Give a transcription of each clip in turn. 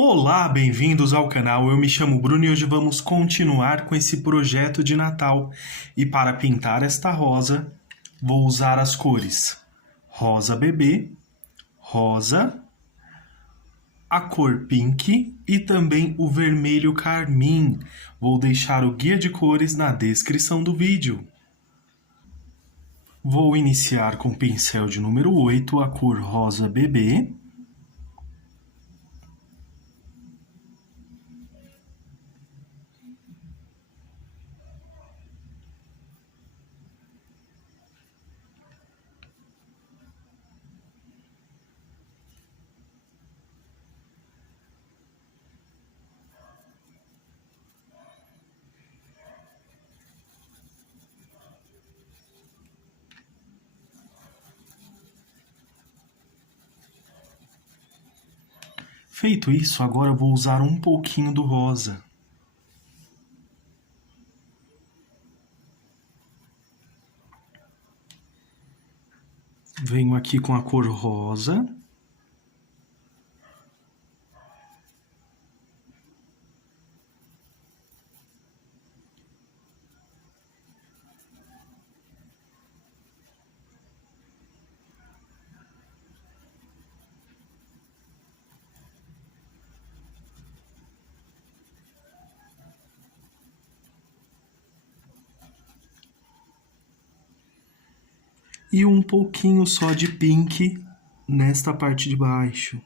Olá, bem-vindos ao canal. Eu me chamo Bruno e hoje vamos continuar com esse projeto de Natal. E para pintar esta rosa, vou usar as cores rosa bebê, rosa, a cor pink e também o vermelho carmim. Vou deixar o guia de cores na descrição do vídeo. Vou iniciar com o pincel de número 8, a cor rosa bebê. Feito isso, agora eu vou usar um pouquinho do rosa. Venho aqui com a cor rosa. E um pouquinho só de pink nesta parte de baixo.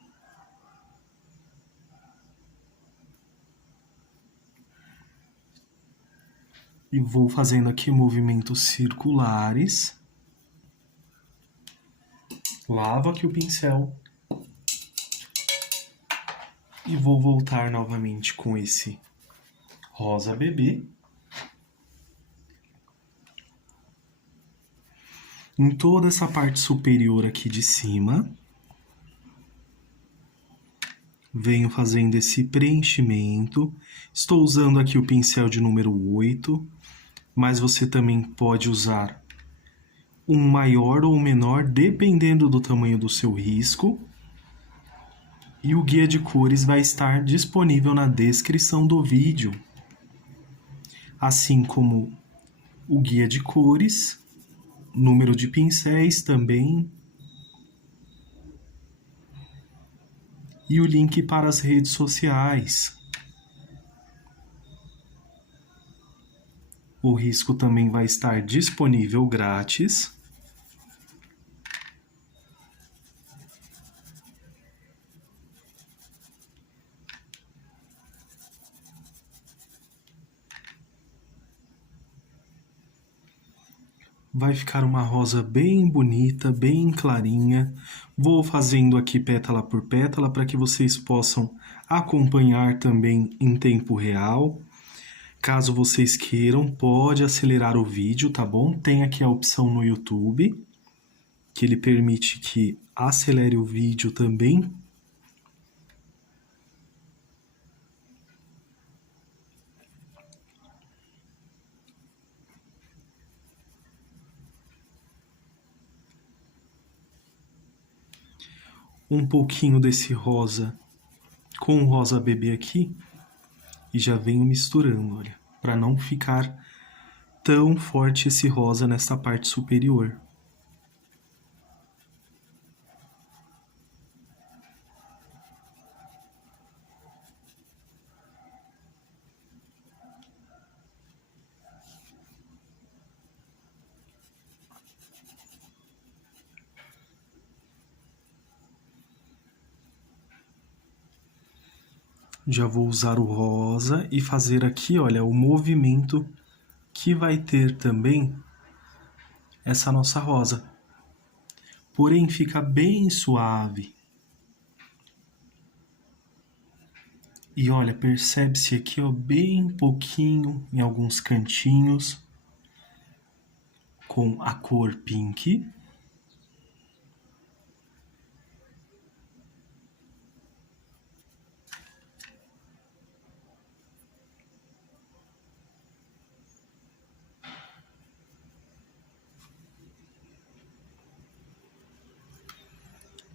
E vou fazendo aqui movimentos circulares. Lavo aqui o pincel. E vou voltar novamente com esse rosa bebê. Em toda essa parte superior aqui de cima. Venho fazendo esse preenchimento. Estou usando aqui o pincel de número 8, mas você também pode usar um maior ou menor, dependendo do tamanho do seu risco. E o guia de cores vai estar disponível na descrição do vídeo. Assim como o guia de cores, número de pincéis também. E o link para as redes sociais. O risco também vai estar disponível grátis. Vai ficar uma rosa bem bonita, bem clarinha. Vou fazendo aqui pétala por pétala para que vocês possam acompanhar também em tempo real. Caso vocês queiram, pode acelerar o vídeo, tá bom? Tem aqui a opção no YouTube, que ele permite que acelere o vídeo também. Um pouquinho desse rosa com o rosa bebê aqui e já venho misturando, olha, para não ficar tão forte esse rosa nessa parte superior. Já vou usar o rosa e fazer aqui, olha, o movimento que vai ter também essa nossa rosa. Porém, fica bem suave. E olha, percebe-se aqui, ó, bem pouquinho em alguns cantinhos com a cor pink.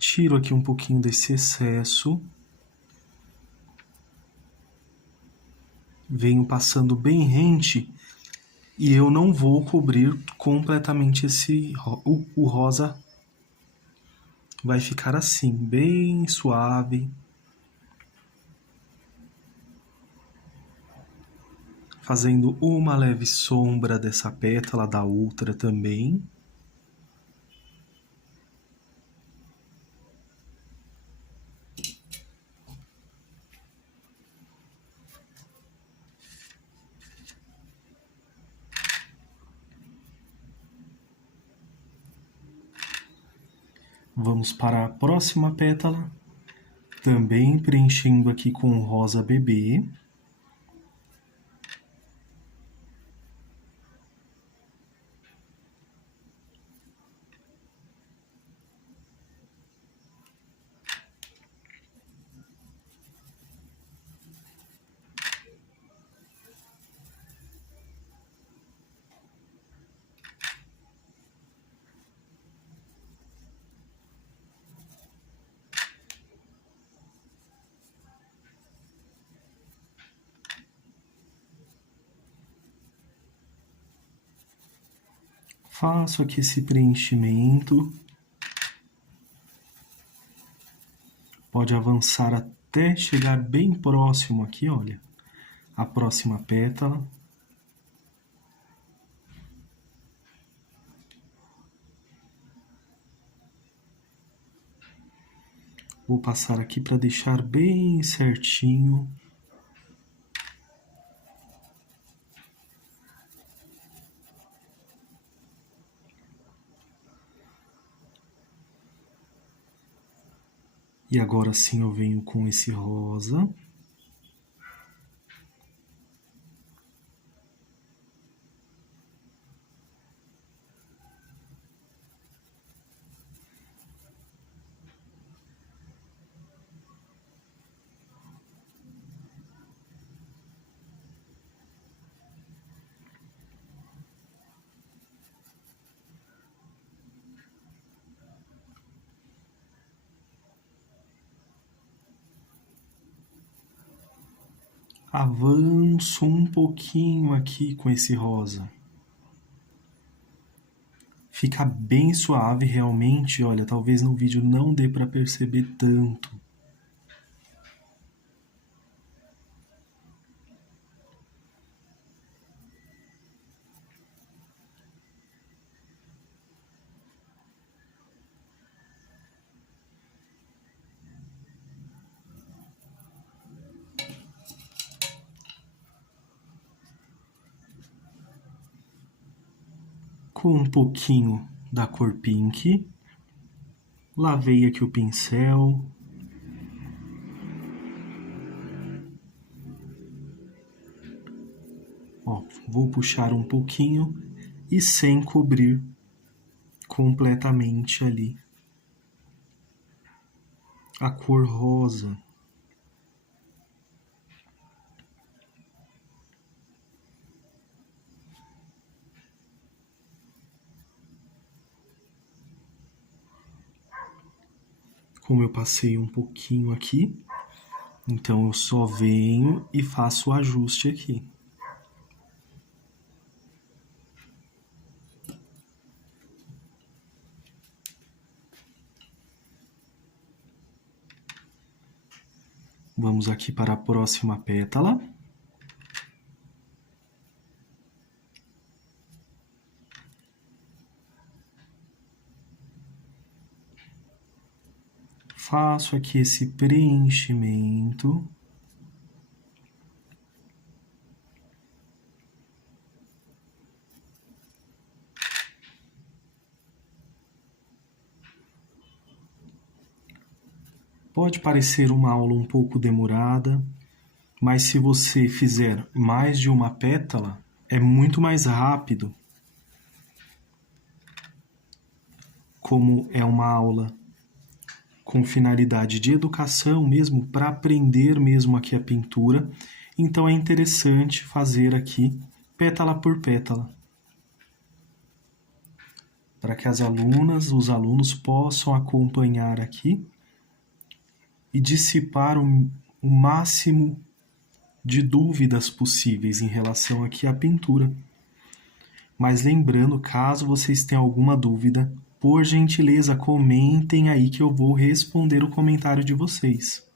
Tiro aqui um pouquinho desse excesso. venho passando bem rente e eu não vou cobrir completamente o rosa. Vai ficar assim, bem suave, fazendo uma leve sombra dessa pétala da outra também. Vamos para a próxima pétala, também preenchendo aqui com rosa bebê. Faço aqui esse preenchimento. Pode avançar até chegar bem próximo aqui, olha, a próxima pétala. Vou passar aqui para deixar bem certinho. E agora sim eu venho com esse rosa. Avanço um pouquinho aqui com esse rosa. Fica bem suave realmente, olha, talvez no vídeo não dê para perceber tanto. Com um pouquinho da cor pink, lavei aqui o pincel. Ó, vou puxar um pouquinho e sem cobrir completamente ali a cor rosa. Como eu passei um pouquinho aqui, então eu só venho e faço o ajuste aqui. Vamos aqui para a próxima pétala. Faço aqui esse preenchimento. Pode parecer uma aula um pouco demorada, mas se você fizer mais de uma pétala, é muito mais rápido. Como é uma aula com finalidade de educação mesmo, para aprender mesmo aqui a pintura, então é interessante fazer aqui pétala por pétala, para que as alunas, os alunos possam acompanhar aqui e dissipar o máximo de dúvidas possíveis em relação aqui à pintura. Mas lembrando, caso vocês tenham alguma dúvida, por gentileza, comentem aí que eu vou responder o comentário de vocês.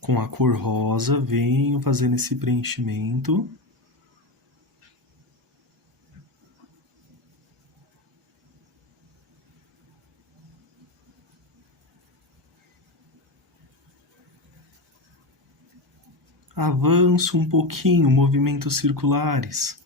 Com a cor rosa, venho fazendo esse preenchimento. Avanço um pouquinho, movimentos circulares.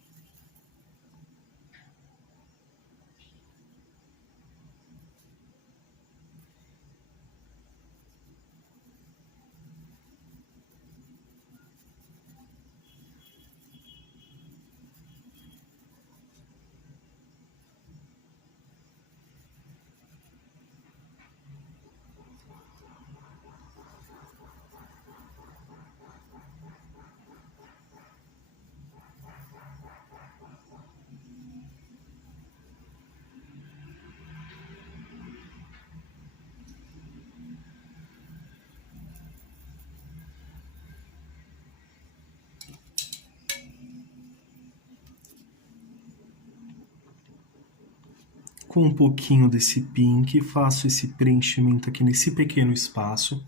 Com um pouquinho desse pink, faço esse preenchimento aqui nesse pequeno espaço.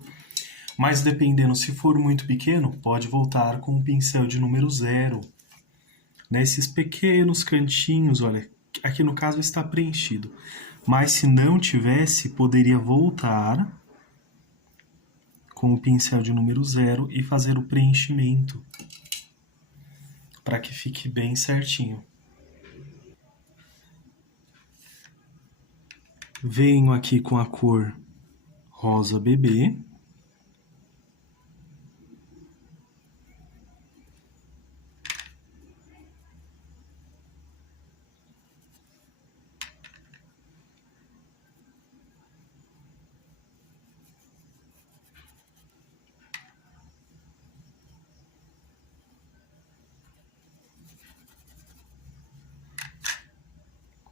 Mas dependendo, se for muito pequeno, pode voltar com o pincel de número 0. Nesses pequenos cantinhos, olha, aqui no caso está preenchido. Mas se não tivesse, poderia voltar com o pincel de número 0 e fazer o preenchimento para que fique bem certinho. Venho aqui com a cor rosa bebê.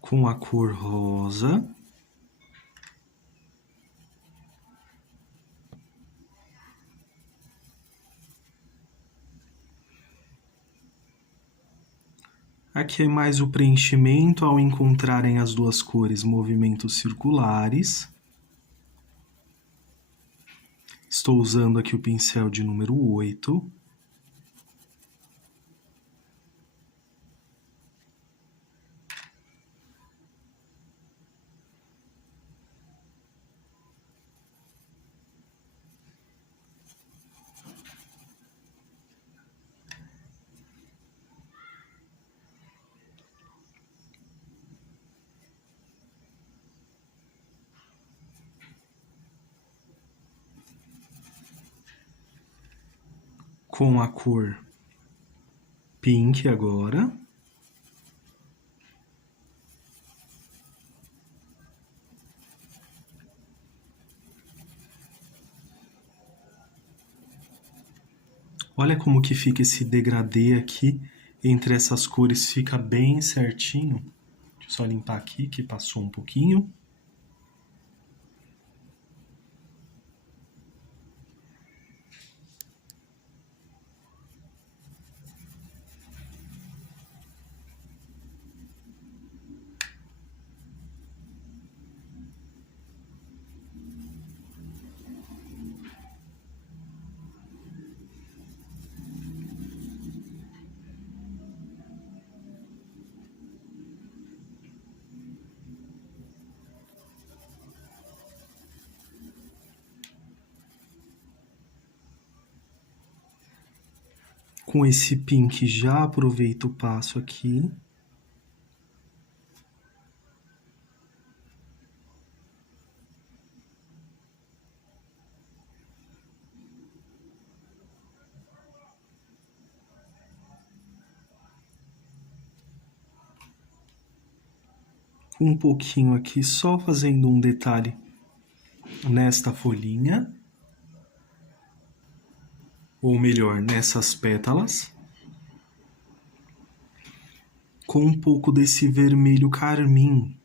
Com a cor rosa. Aqui é mais o preenchimento ao encontrarem as duas cores, movimentos circulares. Estou usando aqui o pincel de número 8. Com a cor pink agora. Olha como que fica esse degradê aqui entre essas cores, fica bem certinho. Deixa eu só limpar aqui que passou um pouquinho. Com esse pink já aproveito o passo aqui. Um pouquinho aqui, só fazendo um detalhe nesta folhinha. ou melhor, nessas pétalas, com um pouco desse vermelho carmim.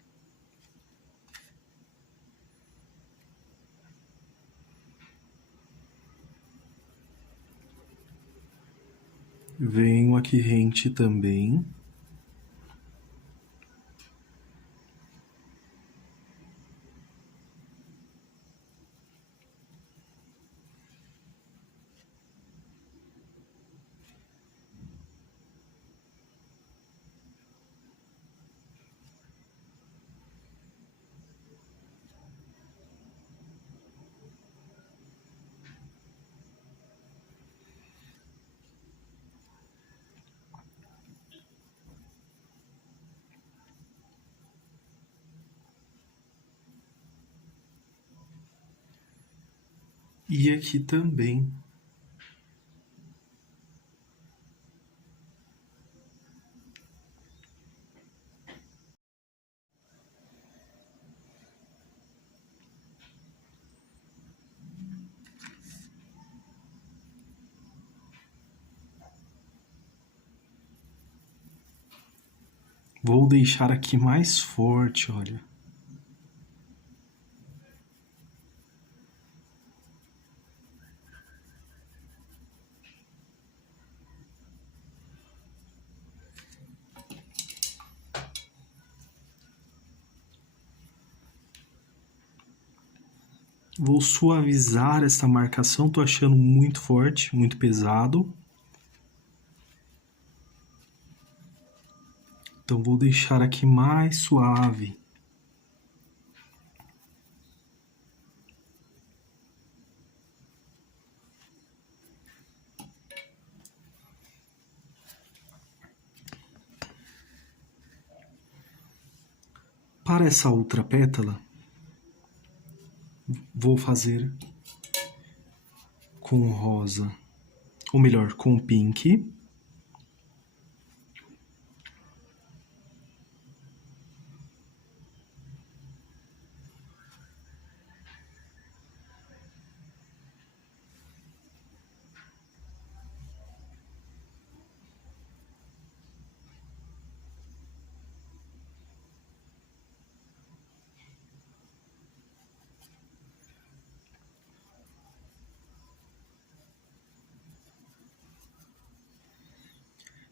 Venho aqui rente também. E aqui também. Vou deixar aqui mais forte, olha. Vou suavizar essa marcação, tô achando muito forte, muito pesado. Então vou deixar aqui mais suave. Para essa outra pétala, vou fazer com rosa, ou melhor, com pink.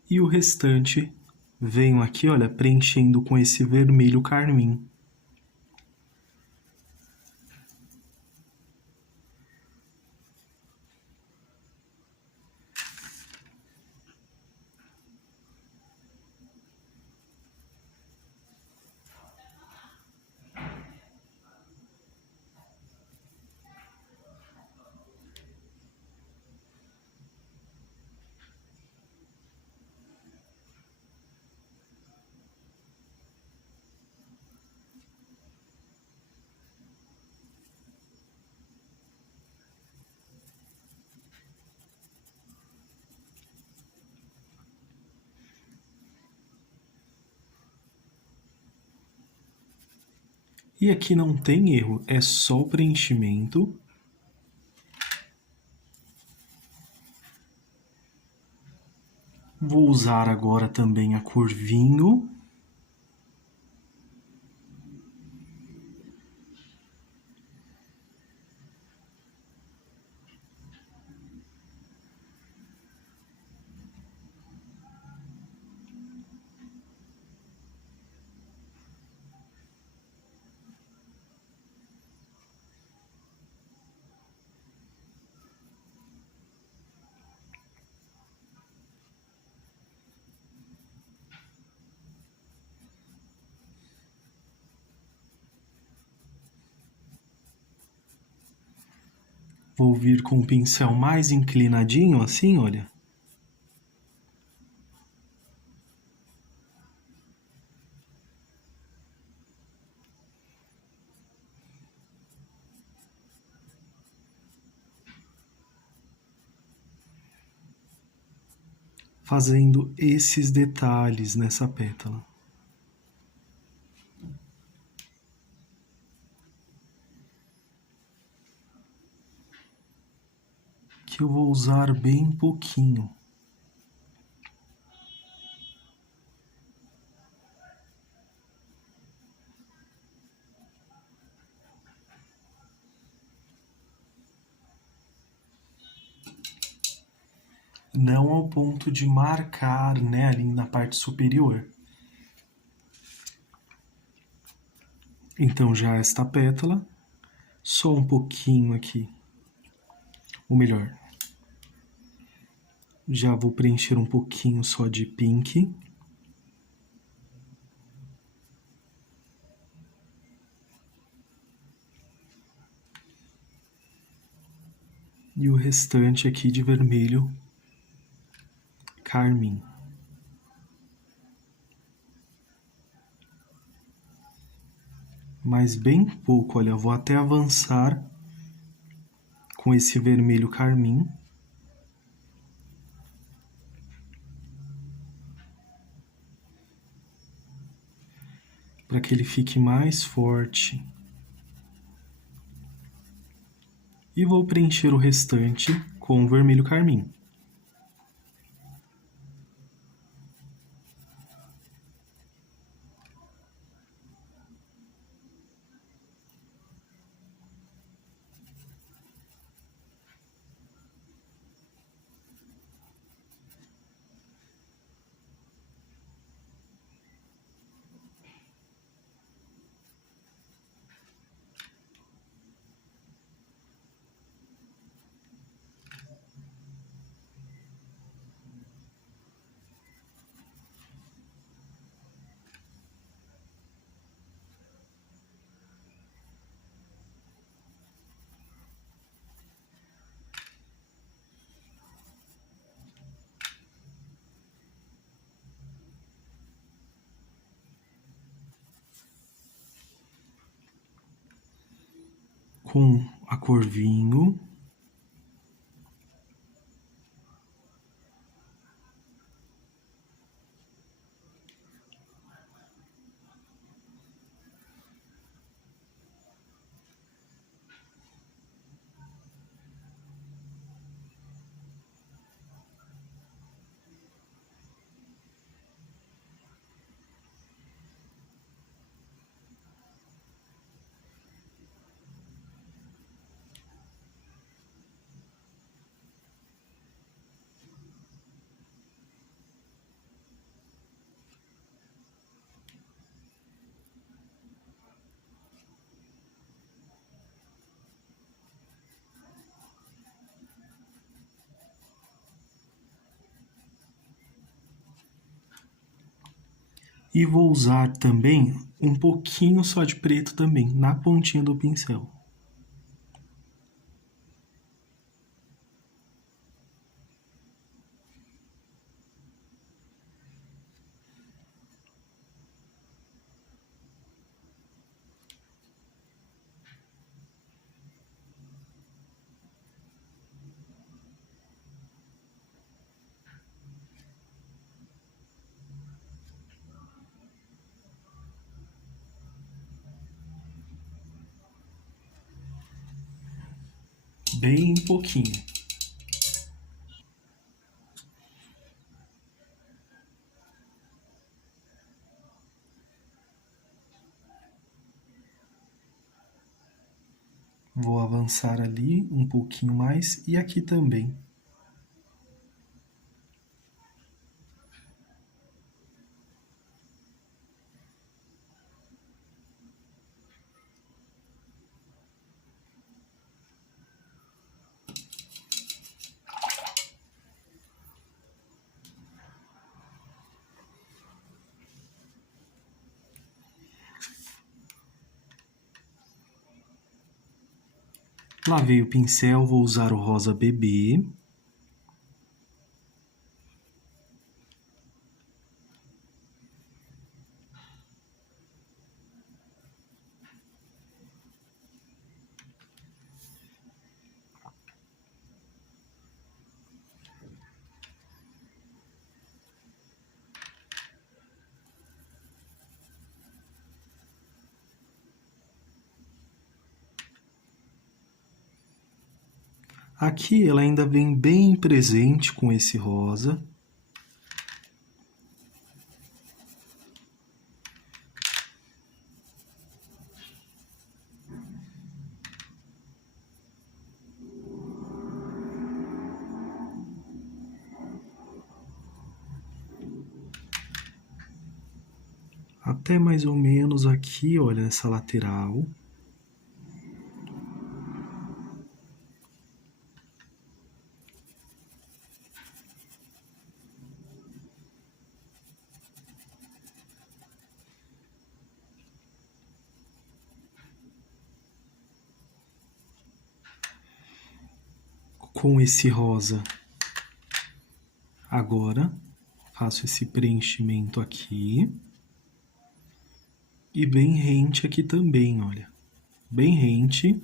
E o restante venho aqui, olha, preenchendo com esse vermelho carmim. E aqui não tem erro, é só o preenchimento. Vou usar agora também a cor vinho. Vou vir com o pincel mais inclinadinho, assim, olha. Fazendo esses detalhes nessa pétala. Aqui eu vou usar bem pouquinho. Não ao ponto de marcar, né, ali na parte superior. Então já esta pétala, só um pouquinho aqui, ou melhor, já vou preencher um pouquinho só de pink. E o restante aqui de vermelho carmim. Mas bem pouco, olha, vou até avançar com esse vermelho carmim. Para que ele fique mais forte. E vou preencher o restante com o vermelho carmim. Com a cor vinho. E vou usar também um pouquinho só de preto também, na pontinha do pincel. Bem pouquinho. Vou avançar ali um pouquinho mais e aqui também. Lavei o pincel, vou usar o rosa bebê. Aqui ela ainda vem bem presente com esse rosa. Até mais ou menos aqui, olha, essa lateral. Com esse rosa, agora faço esse preenchimento aqui. E bem rente aqui também, olha. Bem rente.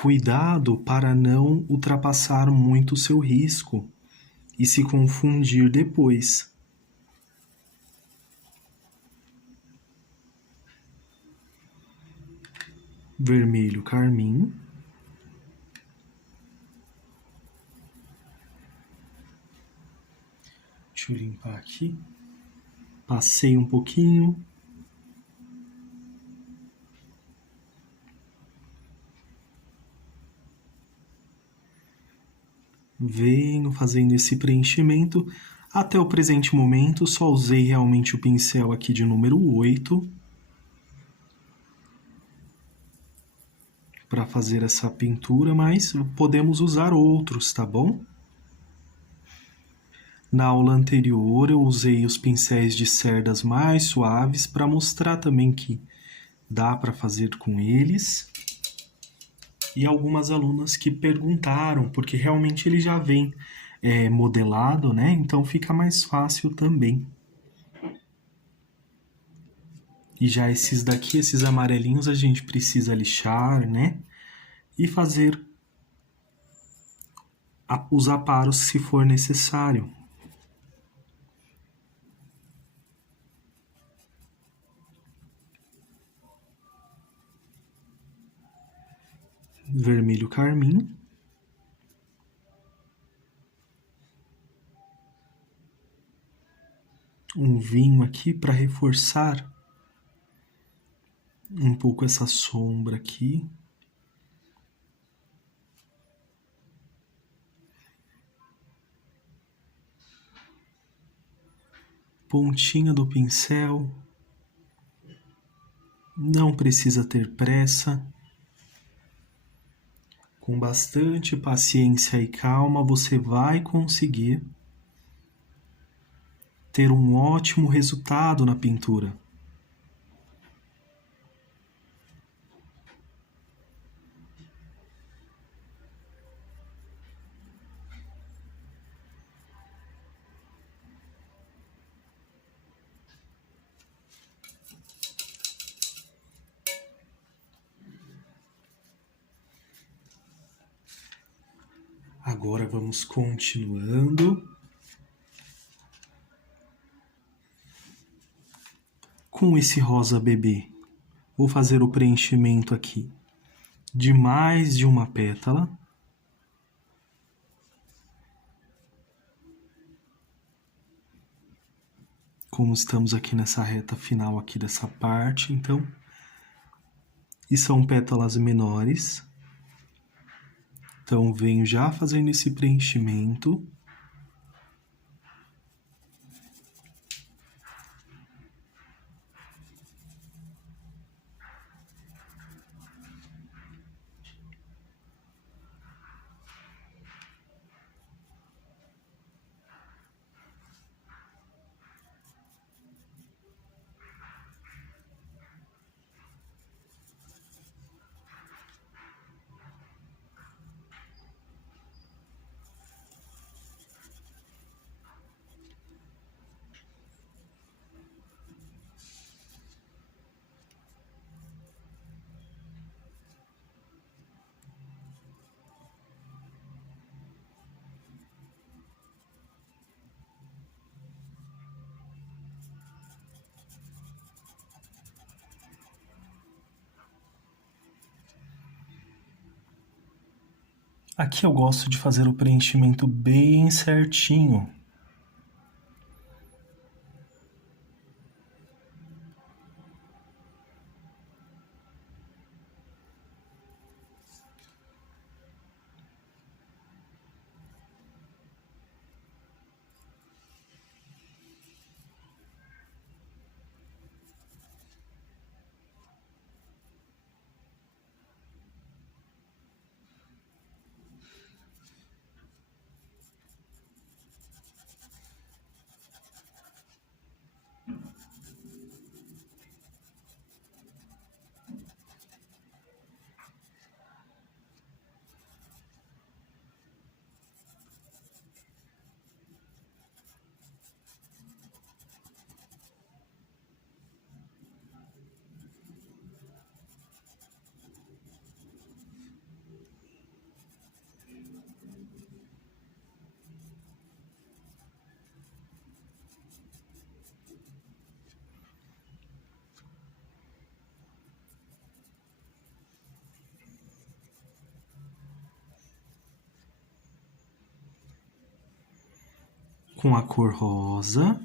Cuidado para não ultrapassar muito o seu risco e se confundir depois. Vermelho carmim. Deixa eu limpar aqui. Passei um pouquinho. Venho fazendo esse preenchimento. Até o presente momento, só usei realmente o pincel aqui de número 8 para fazer essa pintura, mas podemos usar outros, tá bom? Na aula anterior, eu usei os pincéis de cerdas mais suaves para mostrar também que dá para fazer com eles. E algumas alunas que perguntaram, porque realmente ele já vem modelado, né? Então fica mais fácil também. E já esses daqui, esses amarelinhos, a gente precisa lixar, né? E fazer os aparos se for necessário. Vermelho carmim. Um vinho aqui para reforçar um pouco essa sombra aqui. Pontinha do pincel. Não precisa ter pressa. Com bastante paciência e calma, você vai conseguir ter um ótimo resultado na pintura. Agora vamos continuando com esse rosa bebê. Vou fazer o preenchimento aqui de mais de uma pétala. Como estamos aqui nessa reta final aqui dessa parte, então, e são pétalas menores. Então, venho já fazendo esse preenchimento. Aqui eu gosto de fazer o preenchimento bem certinho. Com a cor rosa.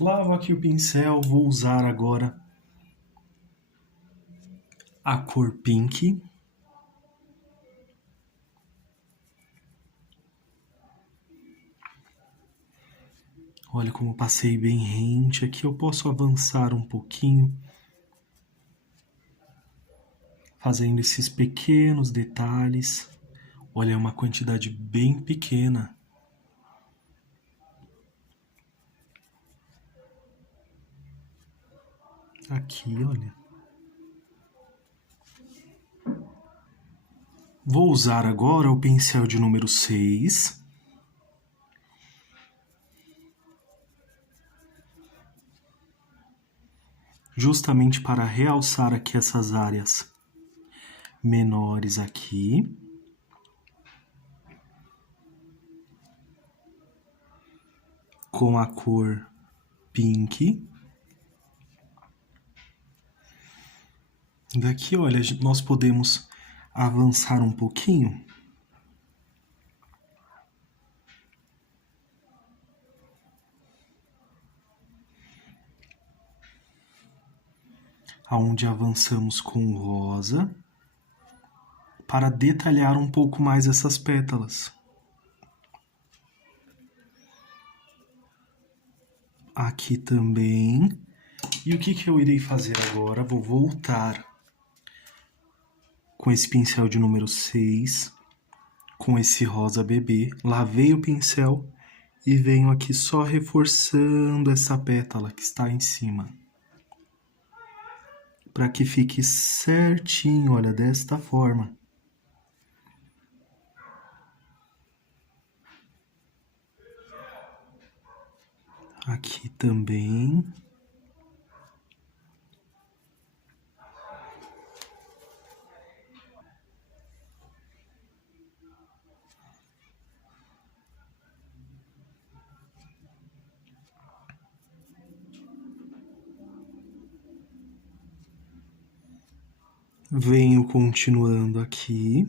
Lavo aqui o pincel, vou usar agora a cor pink. Olha como passei bem rente. Aqui eu posso avançar um pouquinho, fazendo esses pequenos detalhes. Olha, é uma quantidade bem pequena. Aqui, olha. Vou usar agora o pincel de número 6. Justamente para realçar aqui essas áreas menores aqui. Com a cor pink. Daqui, olha, nós podemos avançar um pouquinho. Aonde avançamos com o rosa, para detalhar um pouco mais essas pétalas. Aqui também. E o que eu irei fazer agora? Vou voltar com esse pincel de número 6, com esse rosa bebê. Lavei o pincel e venho aqui só reforçando essa pétala que está em cima. Para que fique certinho, olha, desta forma. Aqui também. Venho continuando aqui.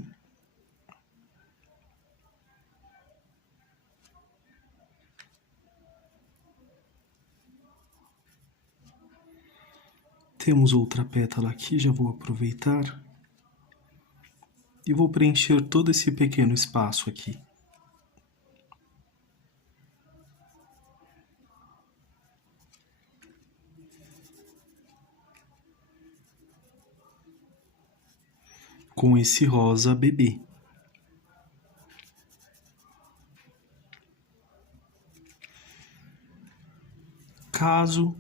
Temos outra pétala aqui, já vou aproveitar. E vou preencher todo esse pequeno espaço aqui. com esse rosa bebê. Caso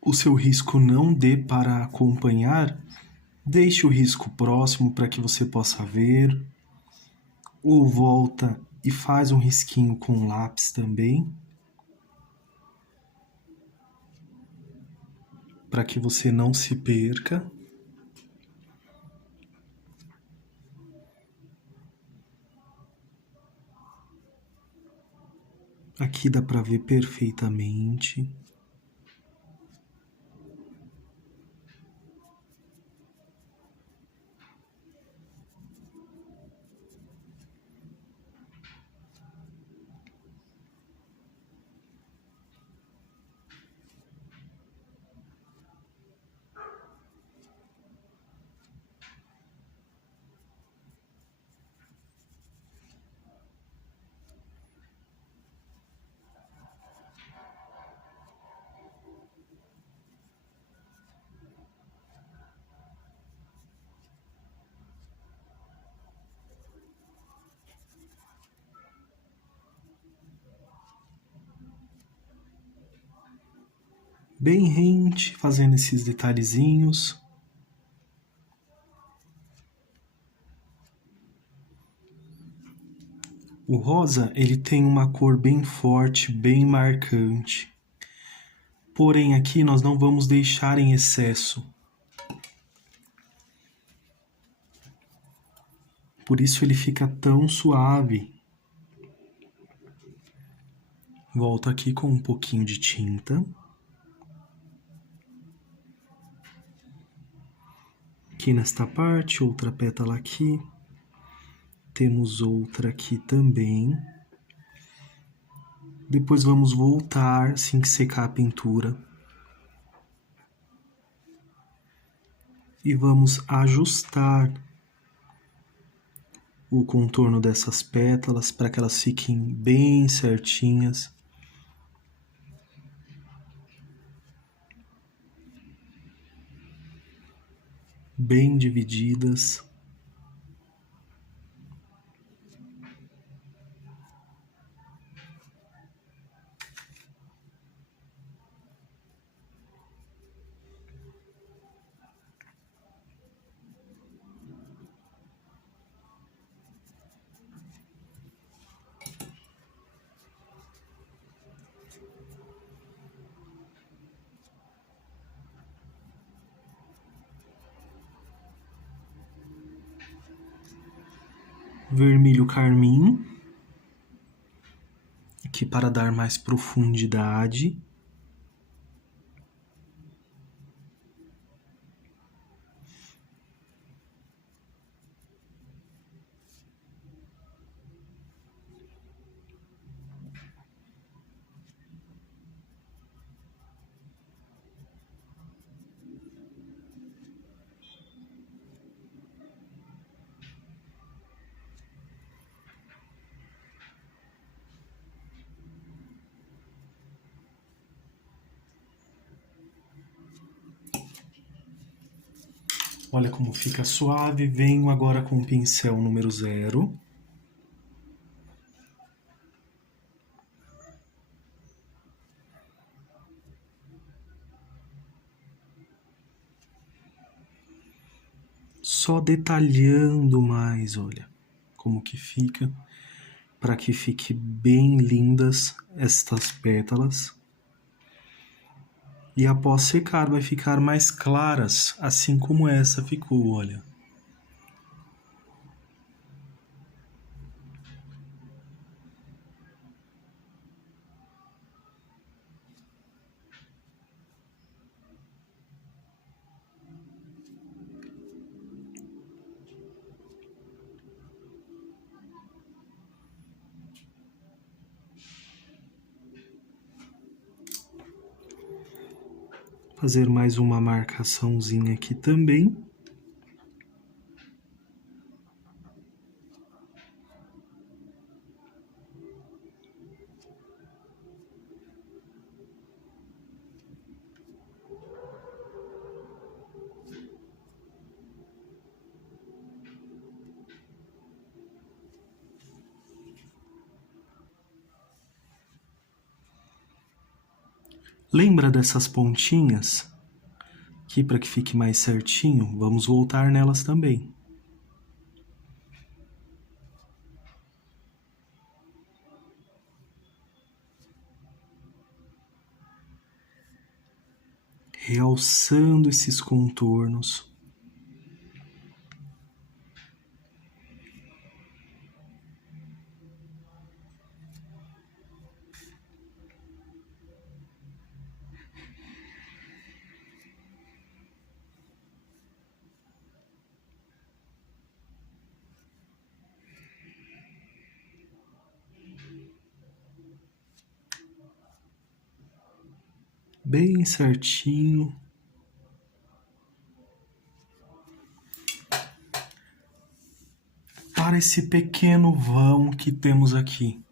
o seu risco não dê para acompanhar, deixe o risco próximo para que você possa ver, ou volta e faz um risquinho com lápis também, para que você não se perca. Aqui dá para ver perfeitamente. Bem rente, fazendo esses detalhezinhos. O rosa, ele tem uma cor bem forte, bem marcante. Porém, aqui nós não vamos deixar em excesso. Por isso ele fica tão suave. Volto aqui com um pouquinho de tinta. Aqui nesta parte, outra pétala aqui. Temos outra aqui também. Depois vamos voltar assim que secar a pintura. E vamos ajustar o contorno dessas pétalas para que elas fiquem bem certinhas. Bem divididas. Vermelho carmim, aqui para dar mais profundidade. Olha como fica suave. Venho agora com o pincel número 0. Só detalhando mais, olha, como que fica, para que fique bem lindas estas pétalas. E após secar vai ficar mais claras, assim como essa ficou, olha. Fazer mais uma marcaçãozinha aqui também. Lembra dessas pontinhas? Aqui, para que fique mais certinho, vamos voltar nelas também. Realçando esses contornos. Bem certinho. Para esse pequeno vão que temos aqui.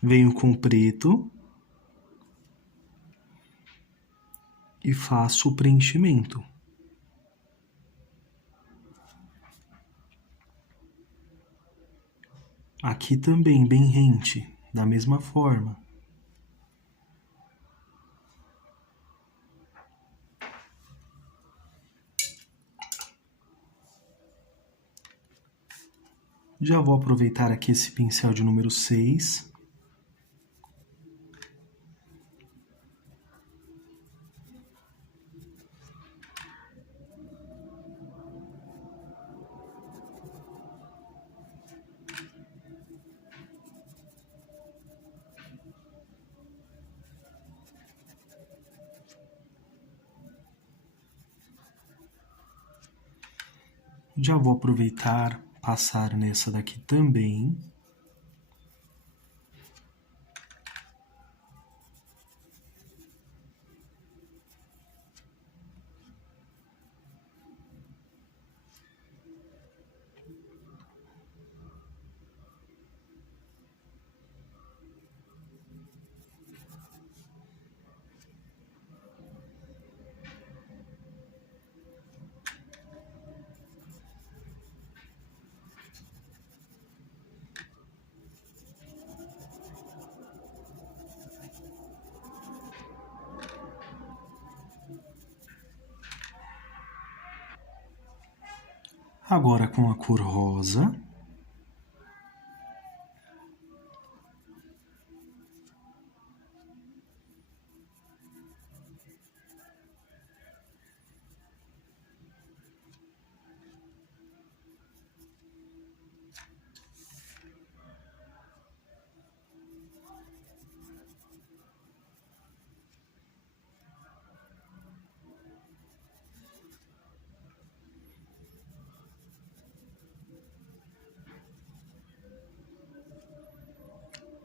Venho com preto e faço o preenchimento. Aqui também, bem rente, da mesma forma. Já vou aproveitar aqui esse pincel de número 6. Já vou aproveitar, passar nessa daqui também. Agora com a cor rosa.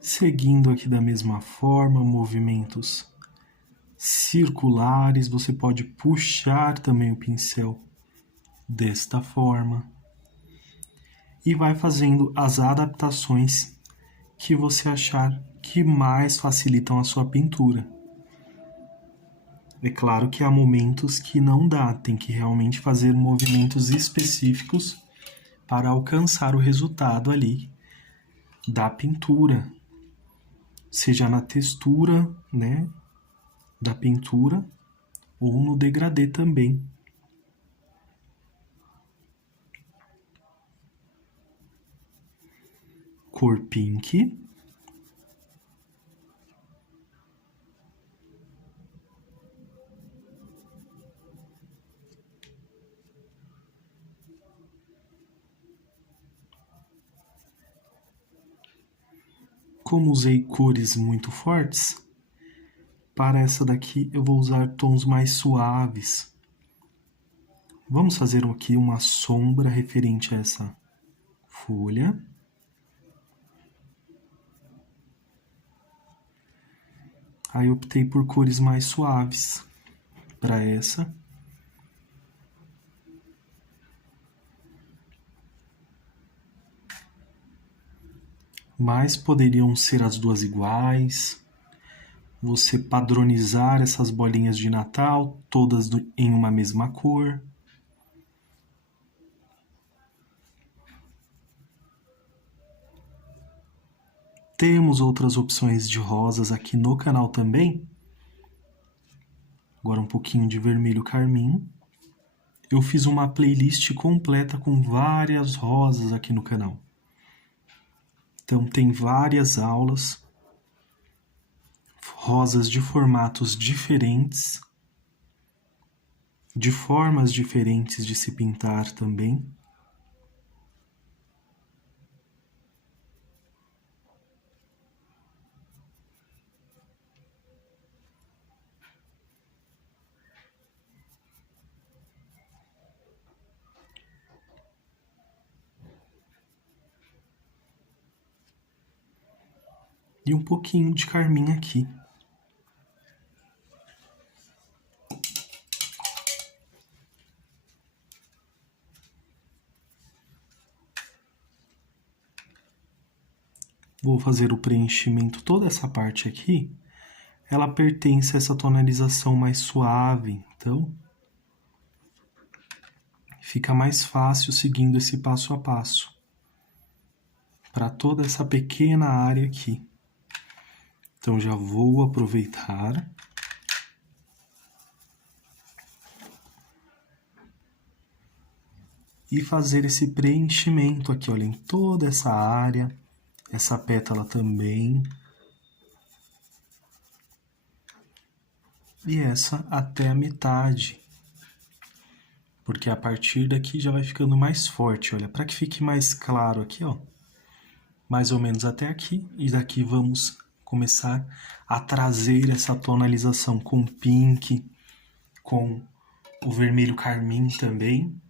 Seguindo aqui da mesma forma, movimentos circulares, você pode puxar também o pincel desta forma e vai fazendo as adaptações que você achar que mais facilitam a sua pintura. É claro que há momentos que não dá, tem que realmente fazer movimentos específicos para alcançar o resultado ali da pintura, seja na textura, né, da pintura ou no degradê também. Cor pink. Como usei cores muito fortes, para essa daqui eu vou usar tons mais suaves. Vamos fazer aqui uma sombra referente a essa folha. Aí optei por cores mais suaves para essa. Mas poderiam ser as duas iguais. Você padronizar essas bolinhas de Natal, todas em uma mesma cor. Temos outras opções de rosas aqui no canal também, Agora um pouquinho de vermelho carmim. Eu fiz uma playlist completa com várias rosas aqui no canal. Então tem várias aulas, rosas de formatos diferentes, de formas diferentes de se pintar também. E um pouquinho de carmim aqui. Vou fazer o preenchimento, toda essa parte aqui, ela pertence a essa tonalização mais suave, então fica mais fácil seguindo esse passo a passo para toda essa pequena área aqui. Então já vou aproveitar e fazer esse preenchimento aqui, olha, em toda essa área, essa pétala também. E essa até a metade. Porque a partir daqui já vai ficando mais forte, olha, para que fique mais claro aqui, ó. Mais ou menos até aqui, e daqui vamos começar a trazer essa tonalização com pink, com o vermelho carmim também.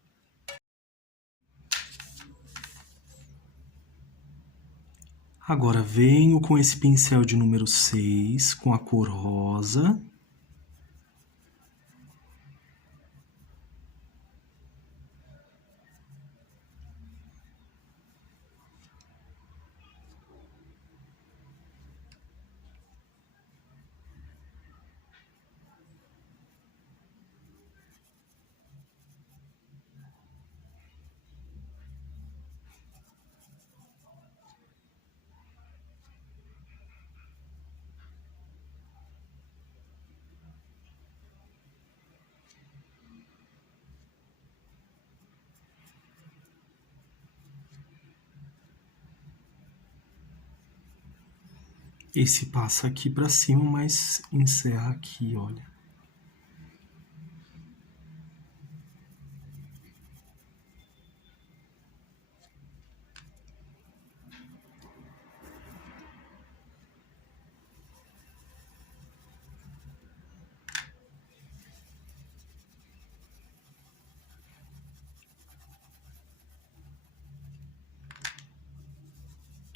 Agora venho com esse pincel de número 6, com a cor rosa. Esse passa aqui para cima, mas encerra aqui, olha.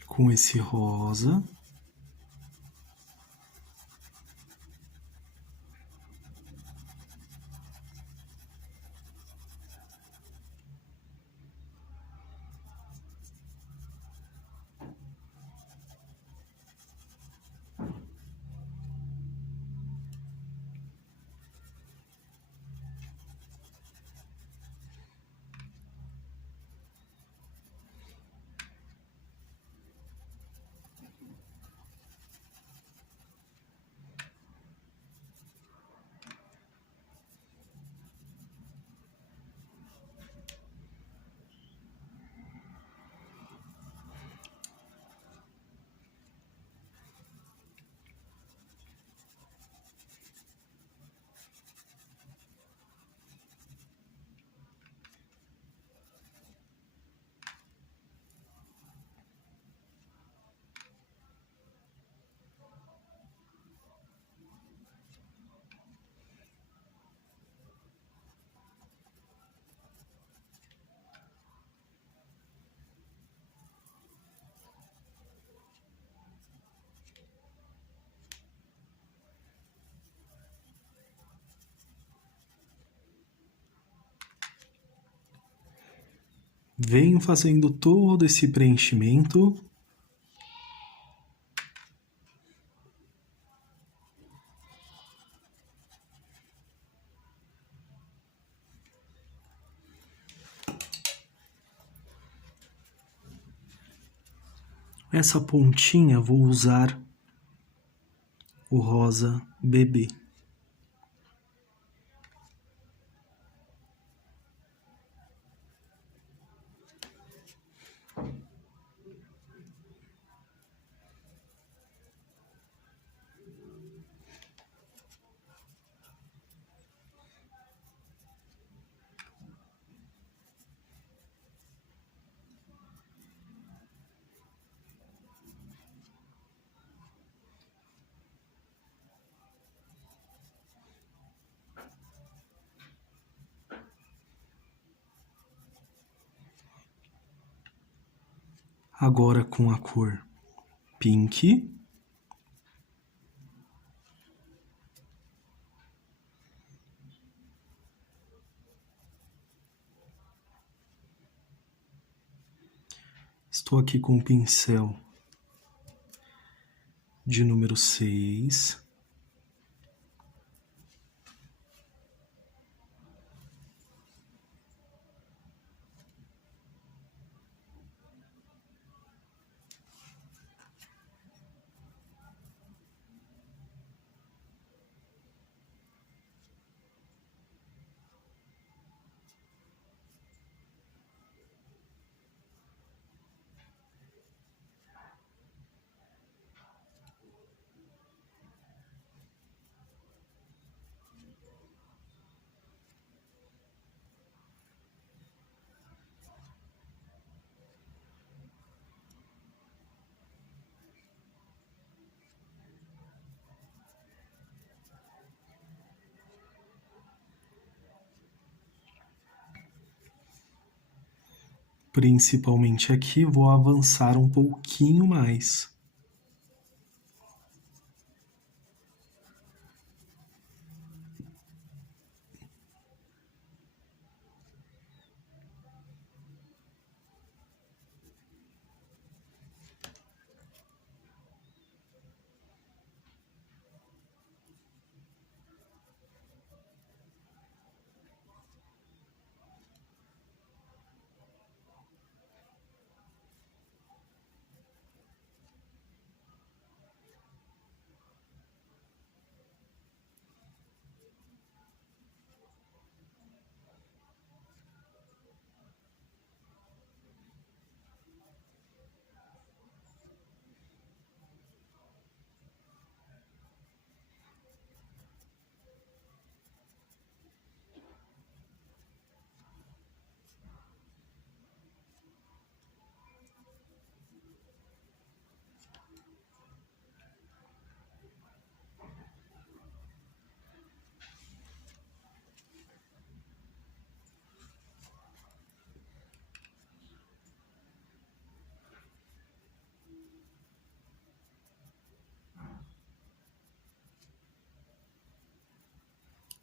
Com esse rosa. Venho fazendo todo esse preenchimento. Essa pontinha vou usar o rosa bebê. Agora com a cor pink. Estou aqui com o pincel de número 6. Principalmente aqui, vou avançar um pouquinho mais.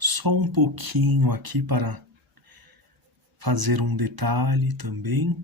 Só um pouquinho aqui para fazer um detalhe também.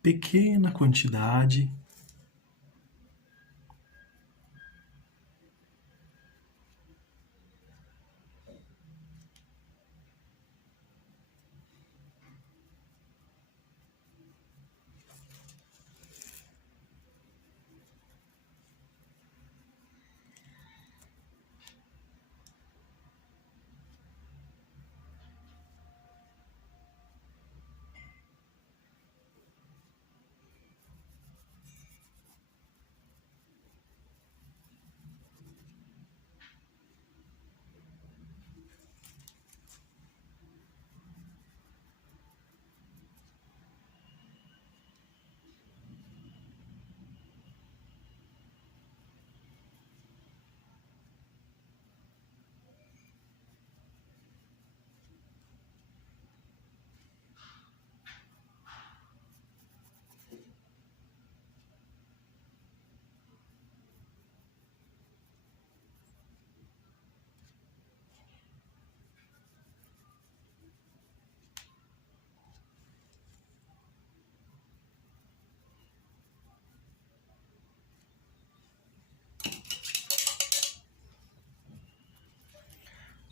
Pequena quantidade.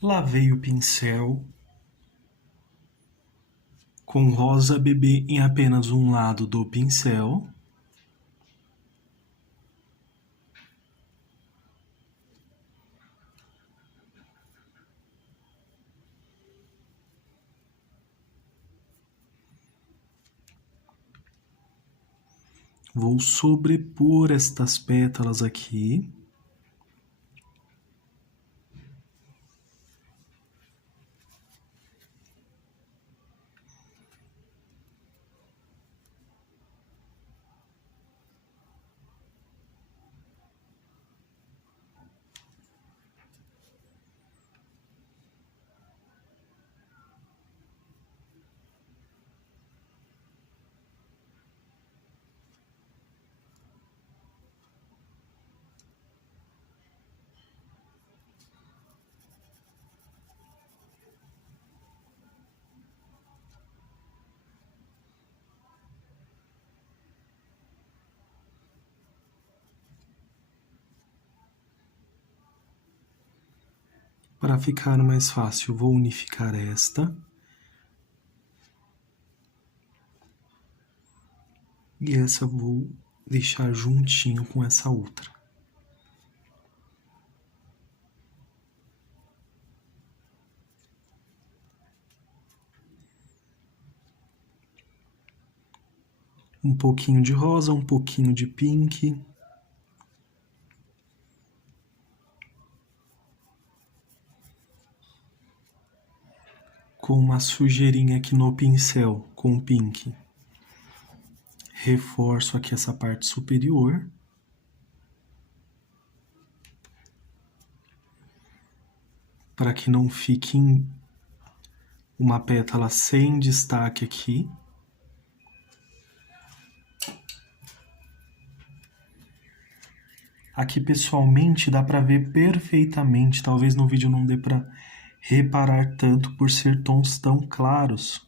Lavei o pincel com rosa bebê em apenas um lado do pincel. Vou sobrepor estas pétalas aqui. Para ficar mais fácil, vou unificar esta. E essa vou deixar juntinho com essa outra. Um pouquinho de rosa, um pouquinho de pink. Com uma sujeirinha aqui no pincel, com pink. Reforço aqui essa parte superior. Para que não fique uma pétala sem destaque aqui. Aqui pessoalmente dá para ver perfeitamente, talvez no vídeo não dê para reparar tanto por ser tons tão claros.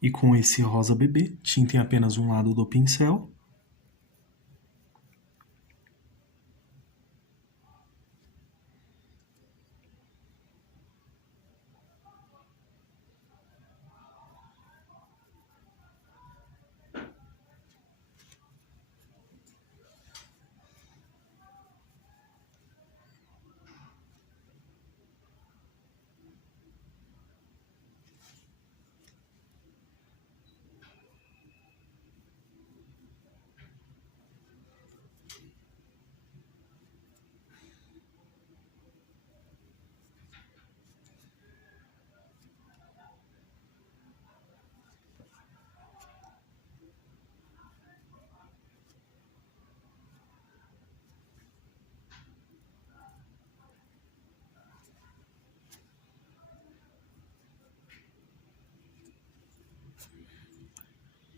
E com esse rosa bebê, tinta em apenas um lado do pincel.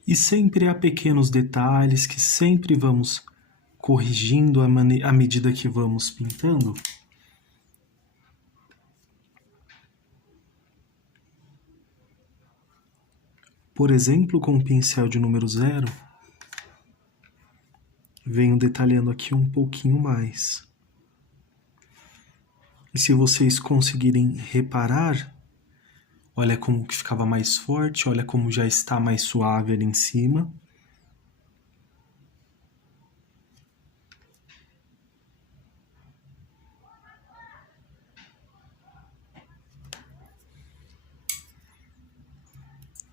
E sempre há pequenos detalhes que sempre vamos corrigindo à medida que vamos pintando. Por exemplo, com o pincel de número 0, venho detalhando aqui um pouquinho mais. E se vocês conseguirem reparar, olha como que ficava mais forte, olha como já está mais suave ali em cima.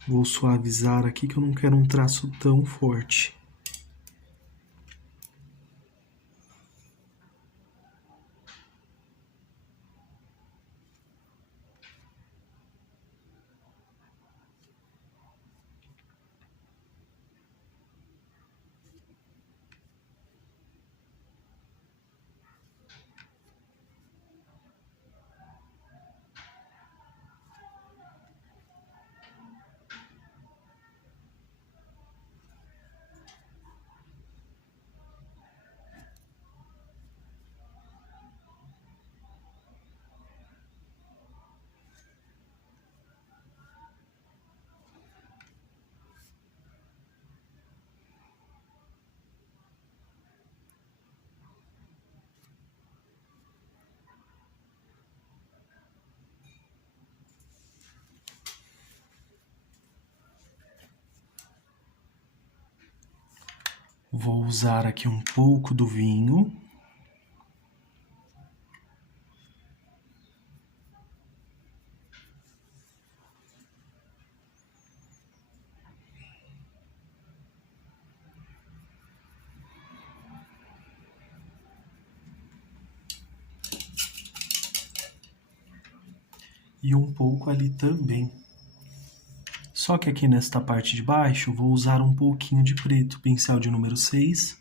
Vou suavizar aqui que eu não quero um traço tão forte. Vou usar aqui um pouco do vinho. E um pouco ali também. Só que aqui nesta parte de baixo, vou usar um pouquinho de preto, pincel de número 6.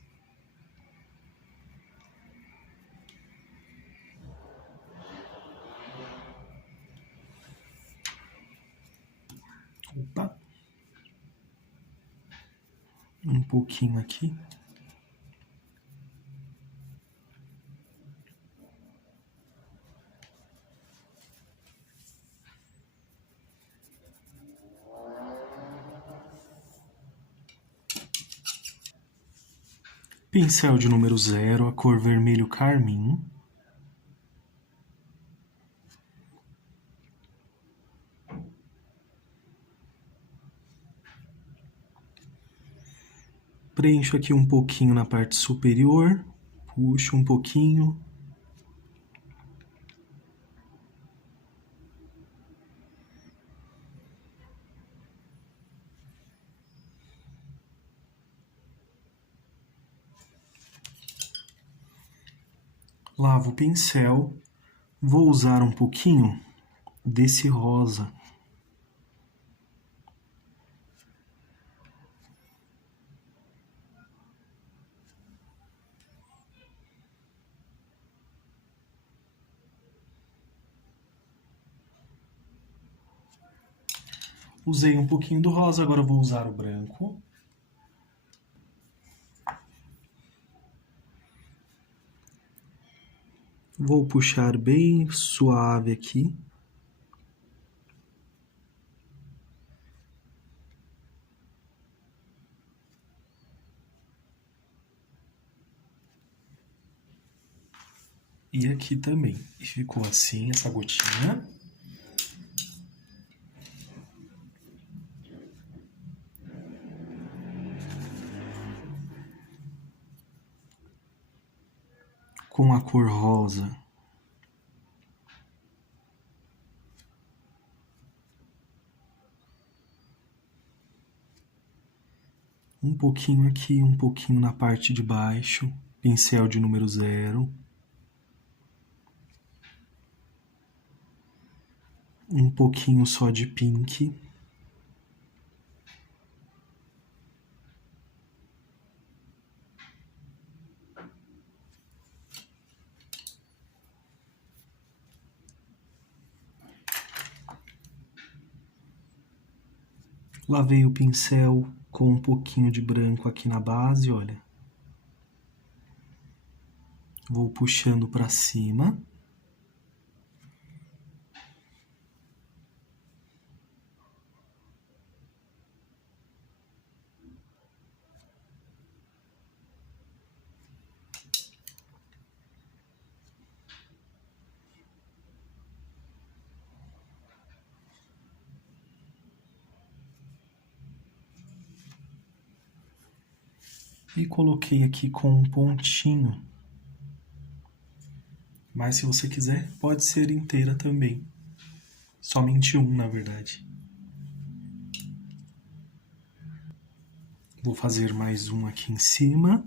Opa! Um pouquinho aqui. Pincel de número 0, a cor vermelho carmim. Preencho aqui um pouquinho na parte superior, puxo um pouquinho. Lavo o pincel, vou usar um pouquinho desse rosa. Usei um pouquinho do rosa, agora vou usar o branco. Vou puxar bem suave aqui. E aqui também. E ficou assim, essa gotinha. Com a cor rosa. Um pouquinho aqui, um pouquinho na parte de baixo. Pincel de número 0. Um pouquinho só de pink. Lavei o pincel com um pouquinho de branco aqui na base, olha. Vou puxando para cima. E coloquei aqui com um pontinho. Mas se você quiser, pode ser inteira também. Somente um, na verdade. Vou fazer mais um aqui em cima.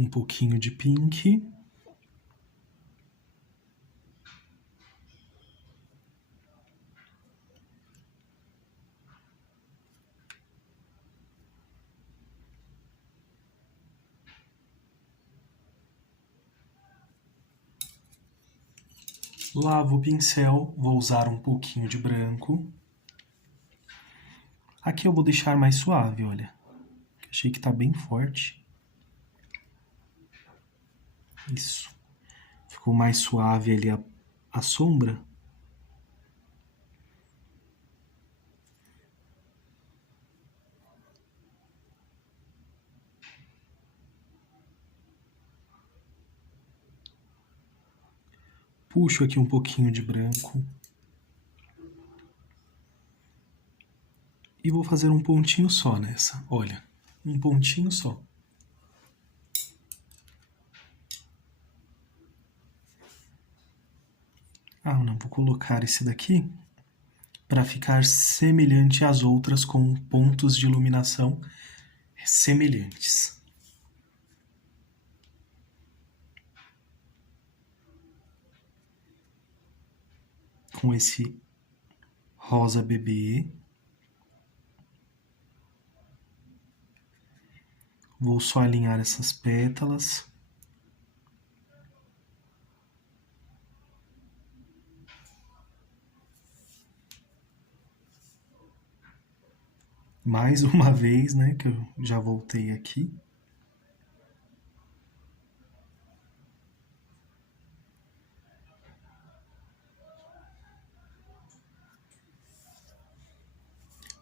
Um pouquinho de pink. Lavo o pincel, vou usar um pouquinho de branco. Aqui eu vou deixar mais suave, olha. Achei que tá bem forte. Isso. Ficou mais suave ali a sombra. Puxo aqui um pouquinho de branco. E vou fazer um pontinho só nessa, olha, um pontinho só. Ah, não, vou colocar esse daqui para ficar semelhante às outras com pontos de iluminação semelhantes. Com esse rosa bebê. Vou só alinhar essas pétalas. Mais uma vez, né, que eu já voltei aqui.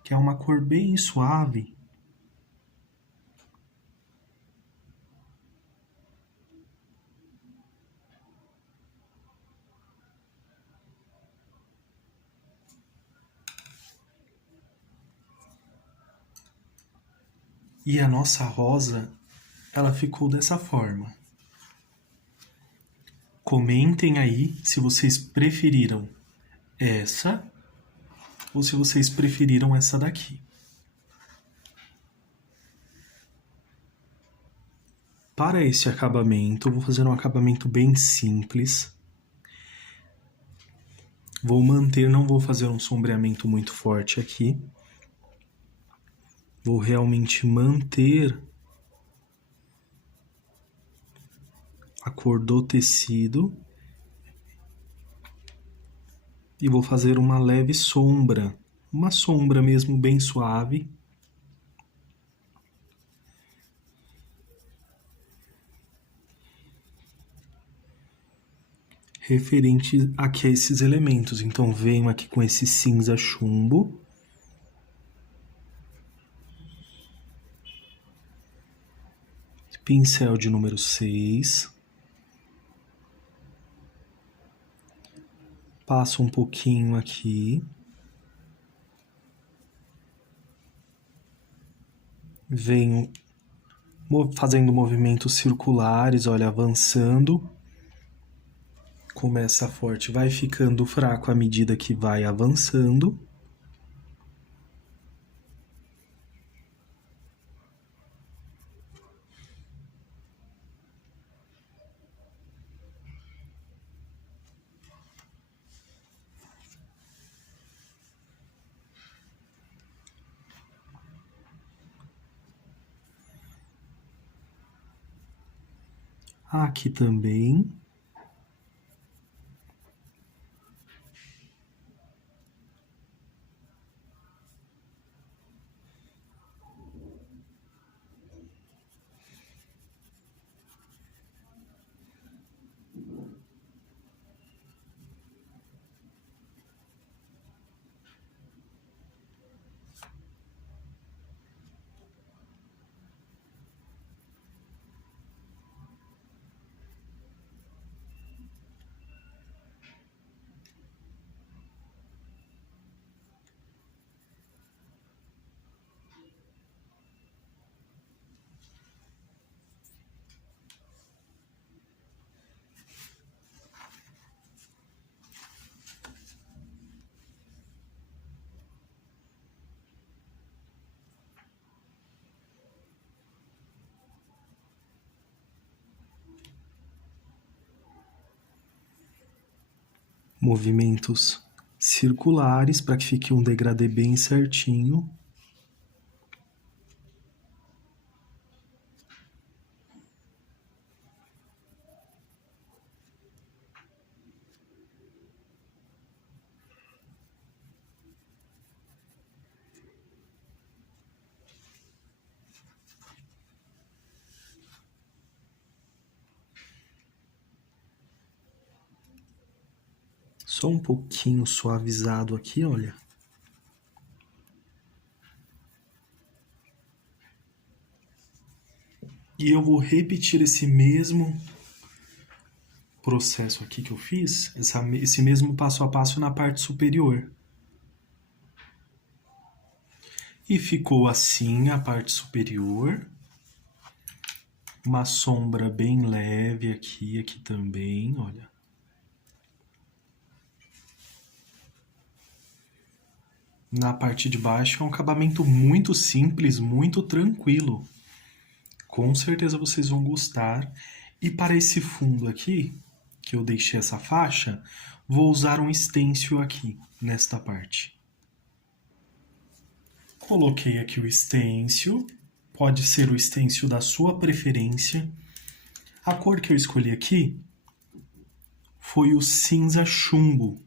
Que é uma cor bem suave. E a nossa rosa, ela ficou dessa forma. Comentem aí se vocês preferiram essa ou se vocês preferiram essa daqui. Para esse acabamento, eu vou fazer um acabamento bem simples. Vou manter, não vou fazer um sombreamento muito forte aqui. Vou realmente manter a cor do tecido. E vou fazer uma leve sombra. Uma sombra mesmo bem suave. Referente aqui a esses elementos. Então, venho aqui com esse cinza chumbo. Pincel de número 6. Passo um pouquinho aqui. Venho fazendo movimentos circulares, olha, avançando. Começa forte, vai ficando fraco à medida que vai avançando. Aqui também. Movimentos circulares para que fique um degradê bem certinho. Só um pouquinho suavizado aqui, olha. E eu vou repetir esse mesmo processo aqui que eu fiz, esse mesmo passo a passo na parte superior. E ficou assim a parte superior. Uma sombra bem leve aqui também, olha. Na parte de baixo é um acabamento muito simples, muito tranquilo. Com certeza vocês vão gostar. E para esse fundo aqui, que eu deixei essa faixa, vou usar um stencil aqui, nesta parte. Coloquei aqui o stencil, pode ser o stencil da sua preferência. A cor que eu escolhi aqui foi o cinza chumbo.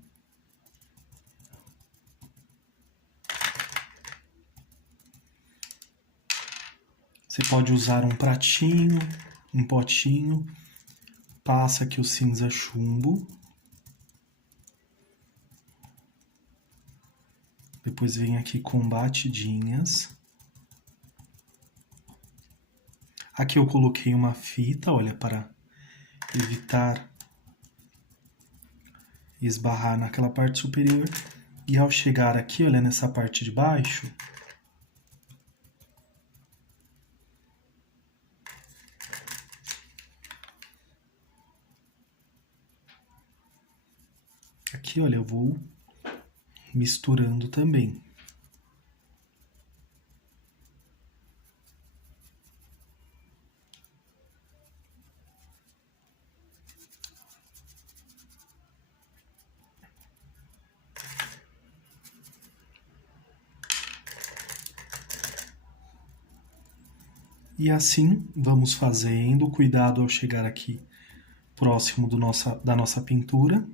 Você pode usar um pratinho, um potinho, passa aqui o cinza chumbo. Depois vem aqui com batidinhas. Aqui eu coloquei uma fita, olha, para evitar esbarrar naquela parte superior. E ao chegar aqui, olha, nessa parte de baixo, aqui, olha, eu vou misturando também. E assim vamos fazendo, cuidado ao chegar aqui próximo da nossa pintura.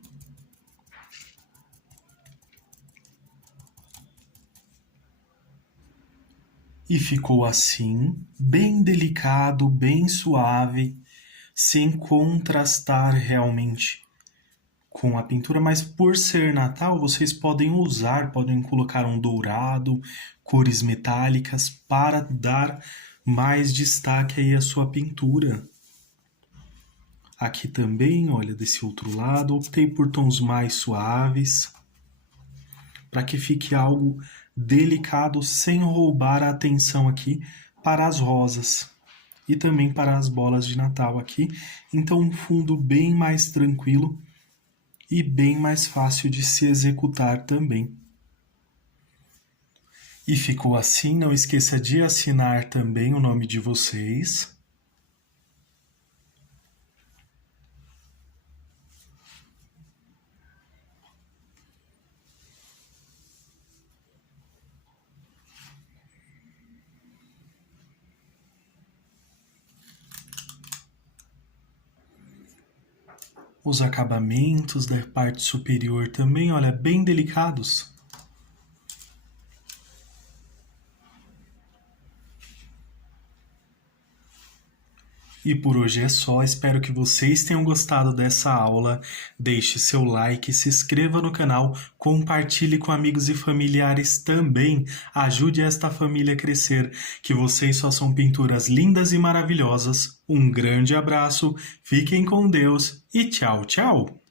E ficou assim, bem delicado, bem suave, sem contrastar realmente com a pintura, mas por ser Natal, vocês podem colocar um dourado, cores metálicas, para dar mais destaque aí à sua pintura. Aqui também, olha, desse outro lado, optei por tons mais suaves, para que fique algo delicado, sem roubar a atenção aqui para as rosas e também para as bolas de Natal aqui. Então um fundo bem mais tranquilo e bem mais fácil de se executar também. E ficou assim, não esqueça de assinar também o nome de vocês. Os acabamentos da parte superior também, olha, bem delicados. E por hoje é só, espero que vocês tenham gostado dessa aula. Deixe seu like, se inscreva no canal, compartilhe com amigos e familiares também. Ajude esta família a crescer, que vocês só são pinturas lindas e maravilhosas. Um grande abraço, fiquem com Deus e tchau, tchau!